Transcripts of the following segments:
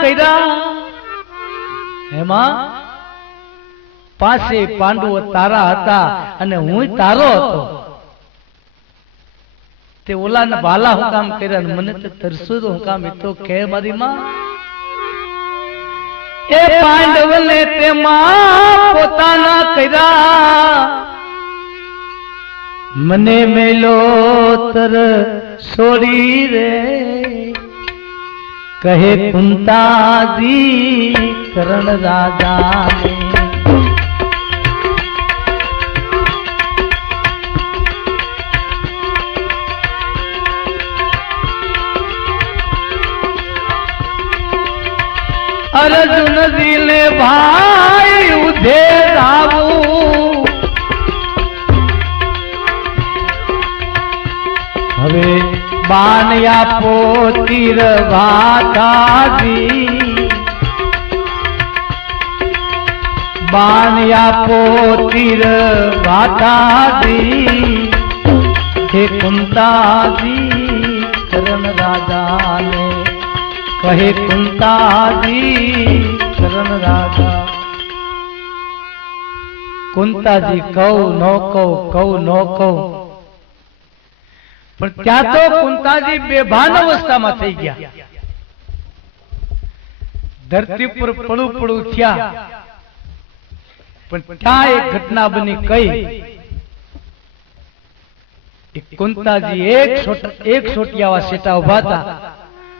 કર્યા એમાં પાસે પાંડવો તારા હતા અને હું તારો હતો તે ઓલાને વાલા હું કામ કર્યા મને તો તરસો હું કામ એ તો કે મારી માં એ પાંડવને તેમાં પોતાના કર્યા મને મેલો તર છોડી રે કહે કુંતાજી કરણ રાજા अर्जुन दिले भाई उधे रावू हवे बानया पोतीर वाताजी बानया पोतीर वाताजी हे कुंताजी करण राजा ने कहे कुंताजी करण राजा कुंताजी कहू नो कहू कहू नो कहू પણ ત્યાં તો કુંતાજી બેભાન અવસ્થામાં થઈ ગયા ધરતી પર પડું પડું થયા પણ ત્યાં એક ઘટના બની કઈ કુંતાજી એક છોટિયાવા સેટા ઉભા હતા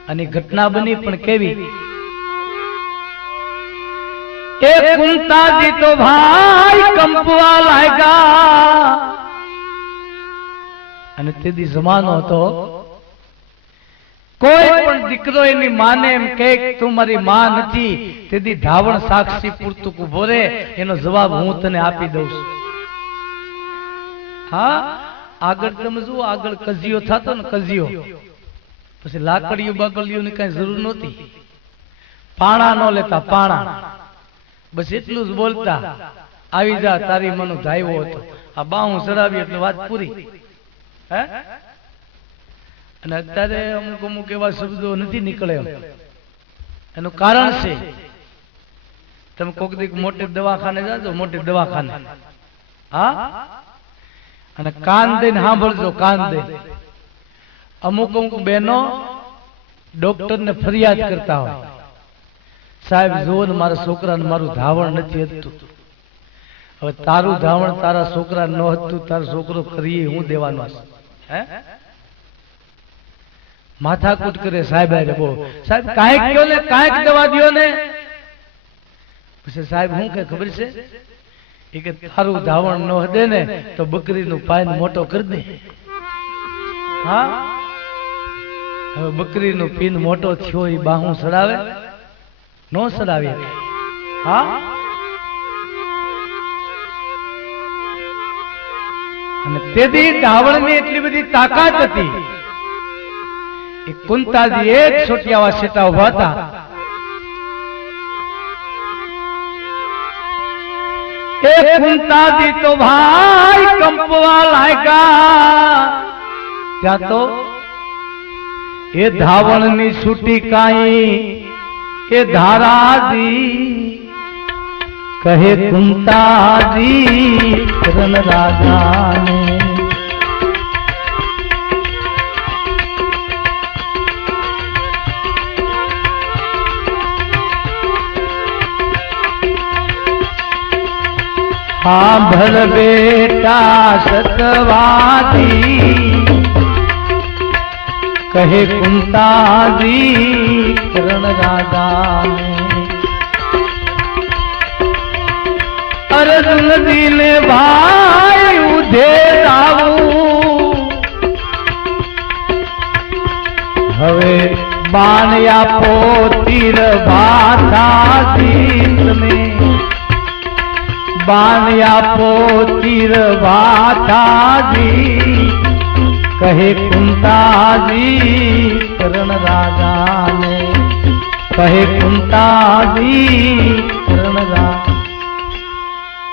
અને ઘટના બની પણ કેવી એ કુંતાજી તો ભાઈ કંપવા લાગ્યા અને તેદી જમાનો હતો કોઈ પણ દીકરો એની માને એમ કહે તું મારી માં નથી તેદી ધાવણ સાક્ષી પૂરતું ઉભો રે એનો જવાબ હું તને આપી દઉં છું હા આગળ તમે જુઓ આગળ કજિયો થતો ને કજિયો પછી લાકડીઓ બાકડીઓ ની કઈ જરૂર નહોતી પાણા નો લેતા પાણા બસ એટલું જ બોલતા આવી જા તારી મનો ધાયવો હતો આ બાહું ચડાવી એટલે વાત પૂરી અને અત્યારે અમુક અમુક એવા શબ્દો નથી નીકળે એનું કારણ છે તમે કોક દીક મોટે દવાખાને જાજો મોટે દવાખાને હા અને કાન દઈને સાંભળજો કાન દે અમુક અમુક બહેનો ડોક્ટર ને ફરિયાદ કરતા હોય સાહેબ જુઓ ને મારા છોકરાને મારું ધાવણ નથી હતું હવે તારું ધાવણ તારા છોકરા ન હતું તારો છોકરો કરીએ હું દેવાનો માથાકૂટ કરે સાહેબ બહુ સાહેબ કાંઈક કયો ને કાંઈક દવા દ્યો ને પછી સાહેબ હું કઈ ખબર છે એ કે તારું ધાવણ ન હદે ને તો બકરીનું પાન મોટો કરી દે હા હવે બકરીનું પીન મોટો થયો એ બાહું સડાવે નો સડાવે હા અને તેથી ધાવણની એટલી બધી તાકાત હતી એ કુંતાજી એક છોટિયાવા સેટા ઉભા હતા એ કુંતાજી તો ભાઈ કંપવા લાગ્યા ત્યાં તો એ ધાવણની છૂટી કાઈ એ ધારાજી કહે કુંતાજી કરણ રાજા ને સાંભળ બેટા સતવાદી કહે કુંતાજી કરણ રાજા ને अर्जुन दिले भाई उधे रावू हवे बानया पोतीर भाताजी में बानया पोतीर भाताजी કહે કુંતાજી કરણ રાજા ને કહે કુંતાજી કરણ રાજા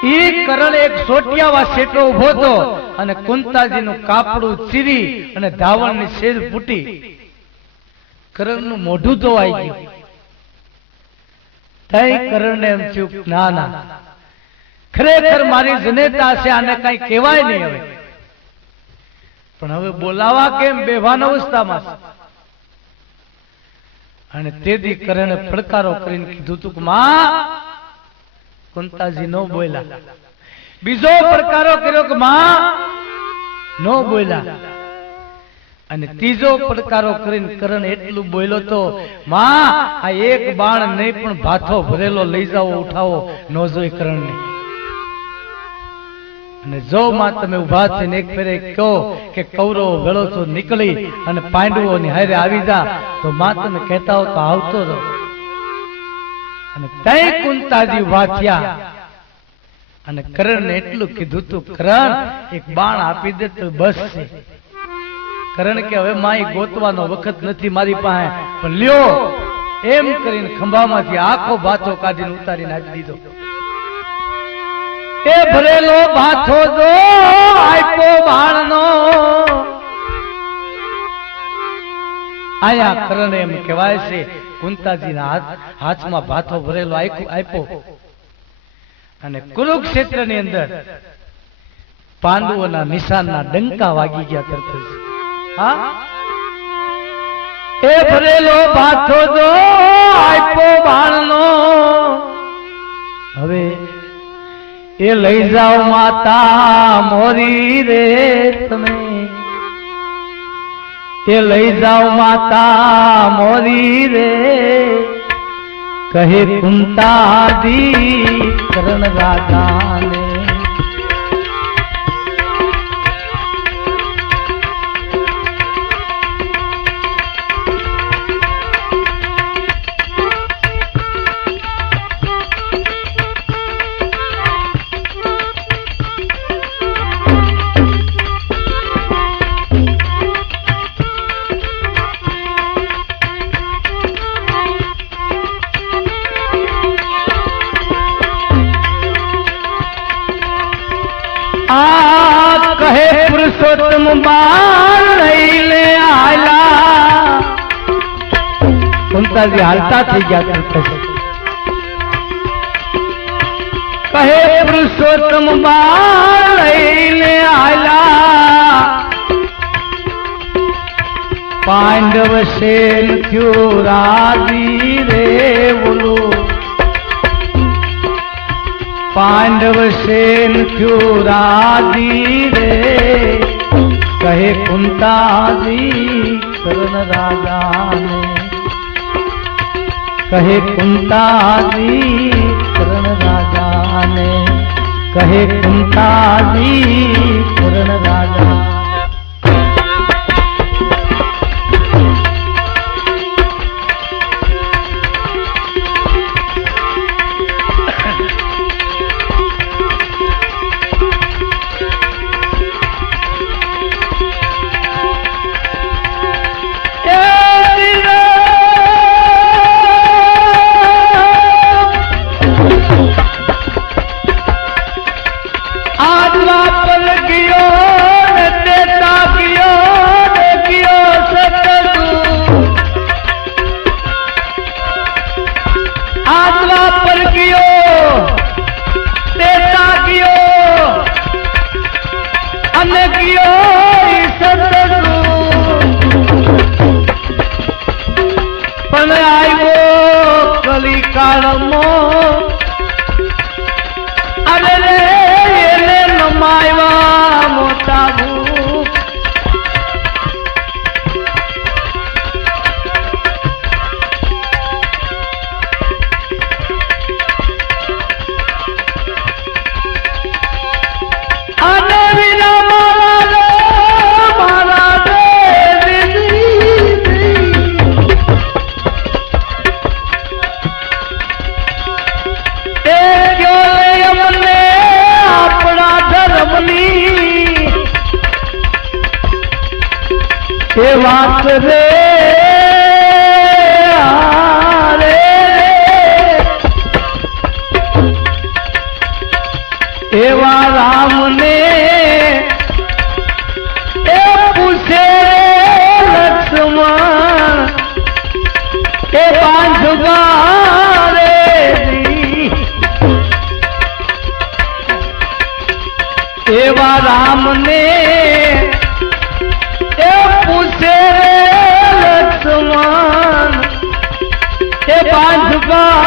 ઈ કરણ એક સોટિયાવા શેઠો ઉભો હતો અને કુંતાજી નું કાપડું ચીરી અને ધાવણ ની શેર ફૂટી કરણ નું મોઢું ધોવાઈ ગયું તઈ કરણને એમ થયું ના ના ખરેખર મારી જનેતા છે આને કઈ કહેવાય નહીં હવે પણ હવે બોલાવા કેમ બેભાન અવસ્થામાં છે અને તેથી કરણે પડકારો કરીને કીધું તું કે માં કુંતાજી નો બોલ્યા બીજો પડકારો કર્યો કે માં નો બોલ્યા અને ત્રીજો પડકારો કરીને કરણ એટલું બોલ્યો તો માં આ એક બાણ નહીં પણ ભાથો ભરેલો લઈ જાઓ ઉઠાવો નો જોઈ કરણને અને જો માં તમે ઉભા થઈને એક ફેરે કહો કે કૌરવો વેળો તો નીકળી અને પાંડવોની હારે આવી જા તો માં તમે કહેતા હો તો આવતો રહો અને તઈ કુંતાજી ઉભા થયા અને કરણને એટલું કીધું તું કરણ એક બાણ આપી દે તો બસ છે કરણ કે હવે માઈ ગોતવાનો વખત નથી મારી પાસે પણ લ્યો એમ કરીને ખંભામાંથી આખો ભાથો કાઢીને ઉતારીને આપી દીધો એ ભરેલો ભાથો જો આપ્યો બાણનો આયા કરણ એમ કહેવાય છે કુંતાજીના હાથમાં ભાથો ભરેલો આપ્યો અને કુરુક્ષેત્રની અંદર પાંડવોના નિશાનના ડંકા વાગી ગયા તરત હા એ ભરેલો ભાથો જો આપ્યો બાણનો હવે એ લઈ જાઓ માતા મોરી રે તમે એ લઈ જાઓ માતા મોરી રે કહે કુંતાજી કરણ રાજાને કહે પુરુષોત્તમ બાર લઈ લે આલા કુંતાજી હાલતા થઈ ગયા કહે પુરુષોત્તમ બાર લઈ લે આલા પાંડવ સેન થયું રાજી રે બોલું પાંડવ સેન થયું રાજી રે કહે કુંતાજી કરણ રાજાને કહે કુંતાજી કરણ રાજાને કહે કુંતાજી કરણ રાજા પણ આવ્યો કલિકાળમો અરે રે એને નમાયવા મોટા ભૂખ અને વિના એ વાત રે રે એવા રામને એ પૂછે લક્ષ્મણ એ બાંધવા રે એવા રામને એ પૂછે લક્ષ્મણ એ બાંધવા